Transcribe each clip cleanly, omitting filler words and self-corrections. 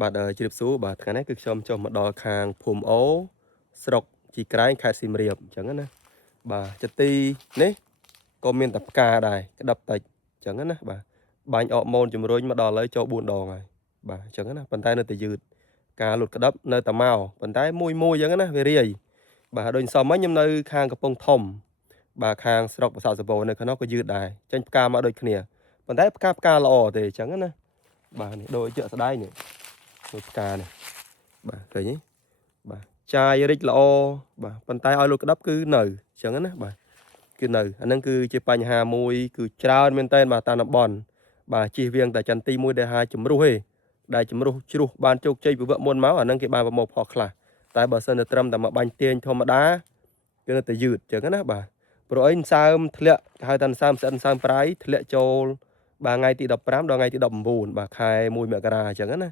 បាទជម្រាបសួរបាទថ្ងៃនេះគឺខ្ញុំចុះមកដល់ខាងភូមិអូស្រុកជីក្រែងខេត្តសៀមរាបអញ្ចឹងណាបាទចទីនេះក៏មានតែផ្កាដែរក្តាប់តិចអញ្ចឹងណាបាទបាញ់អកម៉ូនជំរុញមកដល់ឥឡូវចូល4ដងហើយបាទអញ្ចឹងណាប៉ុន្តែនៅតែយឺតការលុតក្តាប់នៅតែមកប៉ុន្តែមួយអញ្ចឹងណាវារាយបាទដូចសមហ្នឹងខ្ញុំនៅខាងកំពង់ធំបាទខាងស្រុកប្រាសាទសំបូរនៅខាងនោះក៏យឺតដែរចេញផ្កាមកដូចគ្នាប៉ុន្តែផ្កាល្អទេអញ្ចឹងណាបាទនេះដូចជាក់ស្ដែងនេះដូចផ្កានេះបាទឃើញទេបាទចាយរិចល្អបាទប៉ុន្តែឲ្យលុតក្តាប់គឺនៅអញ្ចឹងណាបាទគឺនៅអាហ្នឹងគឺជាបញ្ហាមួយគឺច្រើនមែនតើបាទតាមតំបន់បាទជិះវៀងតែចន្ទទីមួយដែលហាជំរុះទេដែលជំរុះជ្រុះបានជោគជ័យពីវគ្គមុនមកអាហ្នឹងគេបានប្រមូលផលខ្លះតែបើសិនតែត្រឹមតែមកបាញ់ទាញធម្មតាគឺនៅតែយឺតអញ្ចឹងណាបាទព្រោះអីសើមធ្លាក់គេហៅថាសើមស្អិតសើមប្រៃធ្លាក់ចូលបាទថ្ងៃទី15ដល់ថ្ងៃទី19បាទខែ1មករាអញ្ចឹងណា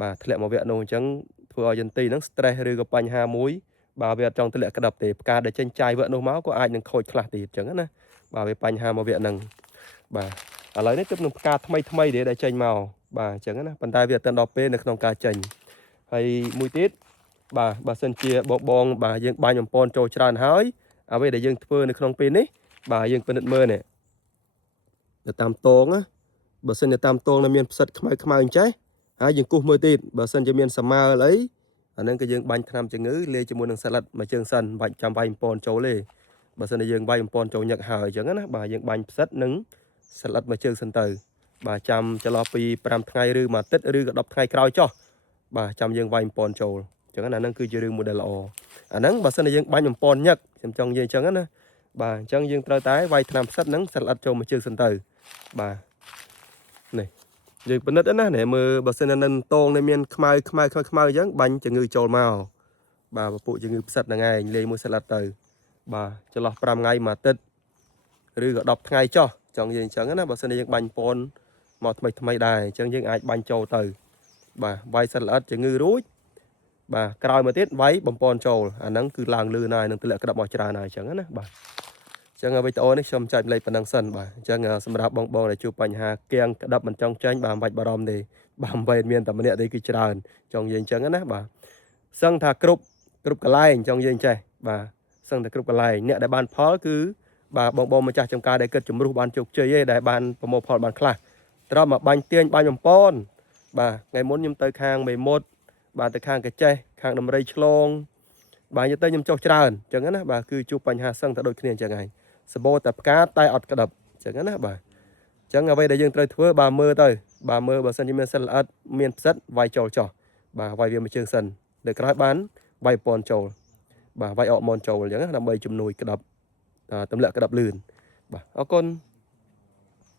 បាទធ្លាក់មកវគ្គនោះអញ្ចឹងធ្វើឲ្យយន្ទីហ្នឹង stress ឬក៏បញ្ហាមួយបាទវាអត់ចង់ធ្លាក់ក្តាប់ទេផ្កាដែលចេញចាយវគ្គនោះមកក៏អាចនឹងខូចខ្លះទៀតអញ្ចឹងណាបាទវាបញ្ហាមកវគ្គហ្នឹងបាទឥឡូវនេះទើបនឹងផ្កាថ្មីទេដែលចេញមកបាទអញ្ចឹងណាប៉ុន្តែវាអត់ទាន់ដល់ពេលនៅក្នុងការចេញហើយមួយទៀតបាទបើសិនជាបងបាទយើងបាញ់បំពន់ចូលច្រើនហើយអ្វីដែលយើងធ្វើនៅក្នុងពេលនេះបាទយើងពិនិត្យមើលនេះទៅតាមតងណាបើសិនជាតាមតងនៅមានផ្សិតខ្មៅអញ្ចេះហើយយើងគូសមើលទៀតបើសិនជាមានសមើលអីអាហ្នឹងក៏យើងបាញ់ថ្នាំជំងឺលាយជាមួយនឹងសាឡាត់មួយជើងសិនបាច់ចាំវាយបំពន់ចូលទេបើសិនជាយើងវាយបំពន់ចូលញឹកហើយអញ្ចឹងណាបាទយើងបាញ់ផ្សិតនិងសាឡាត់មួយជើងសិនទៅបាទចាំចន្លោះពី5ថ្ងៃឬមួយអាទិត្យឬក៏10ថ្ងៃក្រោយចុះបាទចាំយើងវាយបំពន់ចូលអញ្ចឹងណាហ្នឹងគឺជារឿងមួយដែលល្អអាហ្នឹងបើសិនជាយើងបាញ់បំពន់ញឹកខ្ញុំចង់និយាយអញ្ចឹងណាបាទអញ្ចឹងយើងត្រូវតែវាយថ្នាំផ្សិតនិងសាឡាត់ចូលមួយជើងសិនទៅបាទនេះយើងពិនិត្យណានេះមើលបើសិននៅតងនេះមានខ្មៅអញ្ចឹងបាញ់ជំងឺចូលមកបាទពពួកជំងឺផ្សិតហ្នឹងឯងលេងមួយសាឡាត់ទៅបាទចន្លោះ5ថ្ងៃមួយអាទិត្យឬក៏10ថ្ងៃចុះចង់និយាយអញ្ចឹងណាបើសិនជាយើងបាញ់ពនមកថ្មីដែរអញ្ចឹងយើងអាចបាញ់ចូលទៅបាទវាយសាឡាត់ជំងឺរួចបាទក្រោយមកទៀតវាយបំពន់ចូលអាហ្នឹងគឺឡើងលឿនហើយនឹងទម្លាក់ក្តាប់មកច្រើនហើយអញ្ចឹងណាបាទចឹងវីដេអូនេះខ្ញុំចែកម្លែកប៉ុណ្ណឹងសិនបាទអញ្ចឹងសម្រាប់បងដែលជួបបញ្ហាគៀងក្តាប់មិនចង់ចាញ់បាទមិនបាច់បារម្ភទេបាទមិនមានតែម្នាក់ទេគឺច្រើនចង់និយាយអញ្ចឹងណាបាទសឹងថាគ្រប់កន្លែងចង់និយាយអញ្ចេះបាទសឹងតែគ្រប់កន្លែងអ្នកដែលបានផលគឺបាទបងម្ចាស់ចំការដែលគិតជំរុះបានជោគជ័យឯដែលបានប្រមូលផលបានខ្លះត្រឹមមកបាញ់ទាញបាញ់បំពន់បាទថ្ងៃមុនខ្ញុំទៅខាងមេមត់បាទទៅខាងកាចេះខាងដំរីឆ្លងបាទទៅខ្ញុំចុះច្រើនអញ្ចឹងណាបាទគឺជួបបញ្ហាសឹងតែដូចគ្នាអញ្ចឹងហើយសបោតែផ្កាតែអត់ក្តាប់អញ្ចឹងណាបាទអញ្ចឹងអ្វីដែលយើងត្រូវធ្វើបាទមើលទៅបាទមើលបើសិនជាមានសិលល្អិតមានផ្សិតវាយចូលចោះបាទវាយវាមួយជើងសិនលើក្រោយបានវាយពណ៌ចូលបាទវាយអកមនចូលអញ្ចឹងដើម្បីជំនួយក្តាប់ទម្លាក់ក្តាប់លឿនបាទអរគុណ